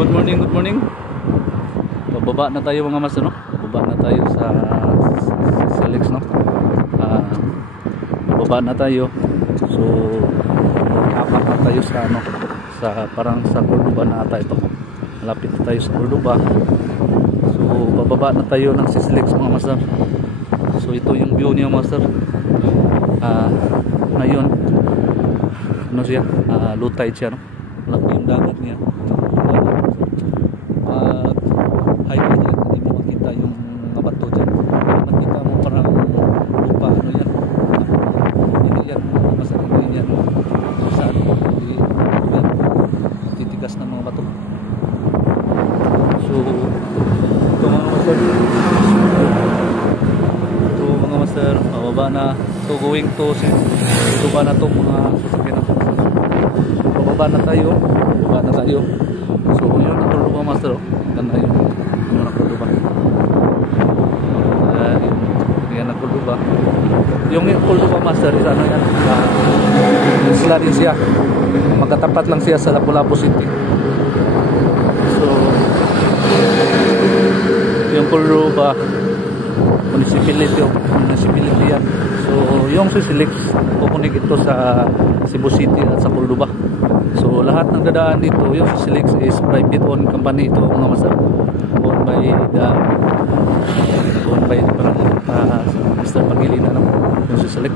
Good morning, good morning. Pababa na tayo mga mas, no? Pababa na tayo sa Alex, no? Pababa na tayo. So apat na tayo sa ano, sa parang sa Cordoba na ata ito. Malapit na tayo sa Cordoba. So pababa na tayo ng Alex mga master. So ito yung view niya master. Ngayon ano siya? Low tide siya, no? Malaki yung dagat niya. High tide yan, hindi mo makita yung mga bato dyan. Makita mo parang lupa, ano yan, hindi yan masarap, hindi yan saan, hindi yan titigas ng mga bato. So ito mga master, mababa na. So going to Cordoba na itong mga sasakyan natin. So pababa na tayo. So yun ang Cordoba master, oh. Ganda yun ang Cordoba. Yan ang Cordoba. Yung Cordoba master is ano yan, isla din siya, magkatapat lang siya sa Lapu-Lapu City. So yung Cordoba municipality yan. So yung Sisilix kukunik ito sa Cebu City at sa Cordoba. So lahat ng dadaan dito, yung Sisilix is private owned company ito mga master, owned by Mr. Pangilinan, no? Yung Sisilix.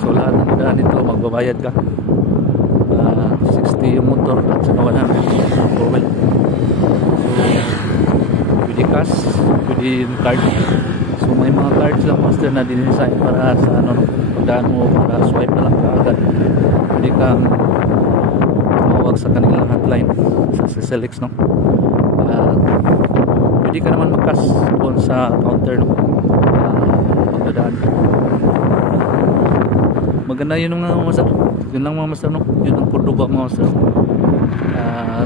So lahat ng dadaan dito magbabayad ka, 60 yung motor at saka 100 for well. So pwede cash, pwede card. So may mga cards lang master na dinisign para sa ano, daan mo para swipe na lang kaagad. Pwede kang mawag sa kanilang hotline sa Alex, no? Pwede ka naman mag-cash doon sa counter, no? Pagdadaan. Maganda yun mga master. Yun lang mga master, no? Yun ang Cordoba mga master.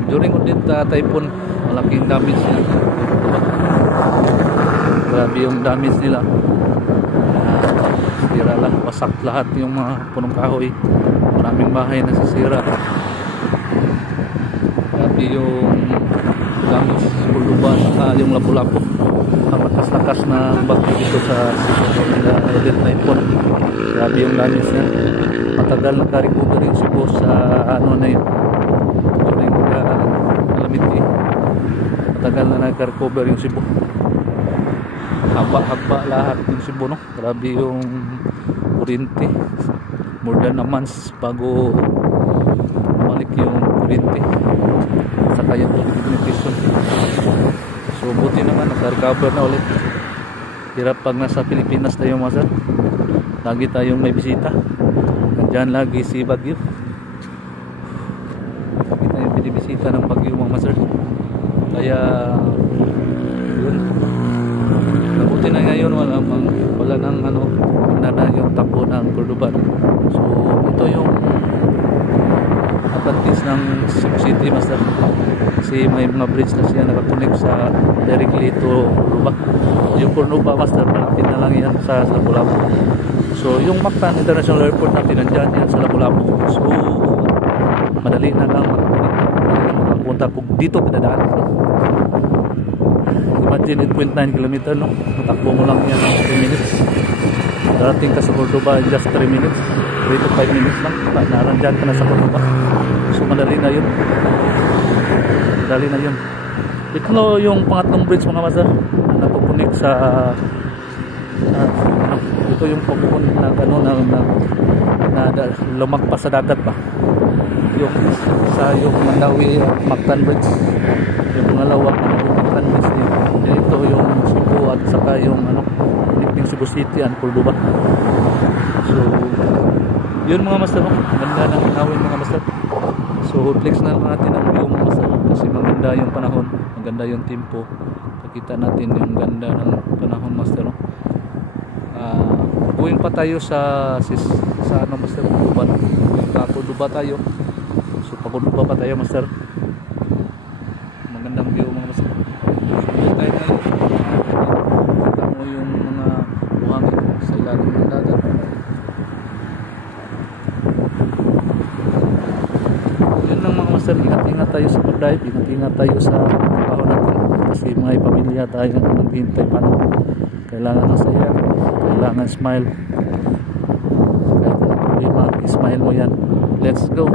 During Odette typhoon, malaking damage niya. Grabe yung damage nila. Sira lang, wasak lahat yung mga punong kahoy. Maraming bahay na sisira. Grabe yung damage sa Cordoba saka yung Lapu-Lapu. Ang lakas-lakas na bagyo dito sa Odette typhoon. Grabe yung damage niya. Matagal naka-recover yung Cebu sa ano na yun, during calamity. Matagal na naka-recover yung Cebu. Haba-haba lahat yung Cebu, no? Grabe yung kuryente. More than a month bago bumalik yung kuryente. Saka yung telecommunication. So buti naman naka-recover na ulit. Hirap pag nasa Pilipinas tayo master, lagi tayong may bisita. Nandyan lagi si Bagyo. Lagi tayong binibisita ng Bagyo mga master. Kaya yun, nabuti na ngayon wala nang ano, na yung takbo ng Cordoba. So ito yung advantage ng Cebu City master, kasi may mga bridge na siya nakakonect sa directly to Cordoba. Yung Cordoba master malapit na lang yan sa Lapu-Lapu. So yung Mactan International Airport natin nandyan yan sa Lapu-Lapu. So madali na lang makapunta kung dito pinadaan. Imagine 8.9 km, no? Matakbo mo lang yan ng 3 minutes. Darating ka sa Cordoba in just 3 minutes, 3 to 5 minutes lang, narandyan ka na sa Cordoba. So madali na yun. Ito yung pangatlong bridge mga master, napupunik sa ito yung papupunik na ano, na lumagpas sa dagat ba, yung sa yung Mandawi Mactan Bridge, yung pangalawa Mactan Bridge niya. Ito yung Cebu at saka yung ano, connecting Cebu City and Cordoba. So yun mga master, maganda ng tanawin mga master. So flex na natin ang view mga master, kasi maganda yung panahon, maganda yung tempo. Pakita natin yung ganda ng panahon master, no? Going pa tayo sa ano master, Cordoba. Cordoba tayo. So pa Cordoba pa tayo master. Magandang view mga master. So tayo na kita mo yung mga buhangin sa ilalim ng dagat. Yun lang mga master, ingat-ingat tayo sa drive, ingat-ingat tayo sa trabaho natin kasi mga pamilya tayo naghihintay pa, no? Kailangan ng saya, kailangan smile, kahit anong problema, smile mo yan. Let's go.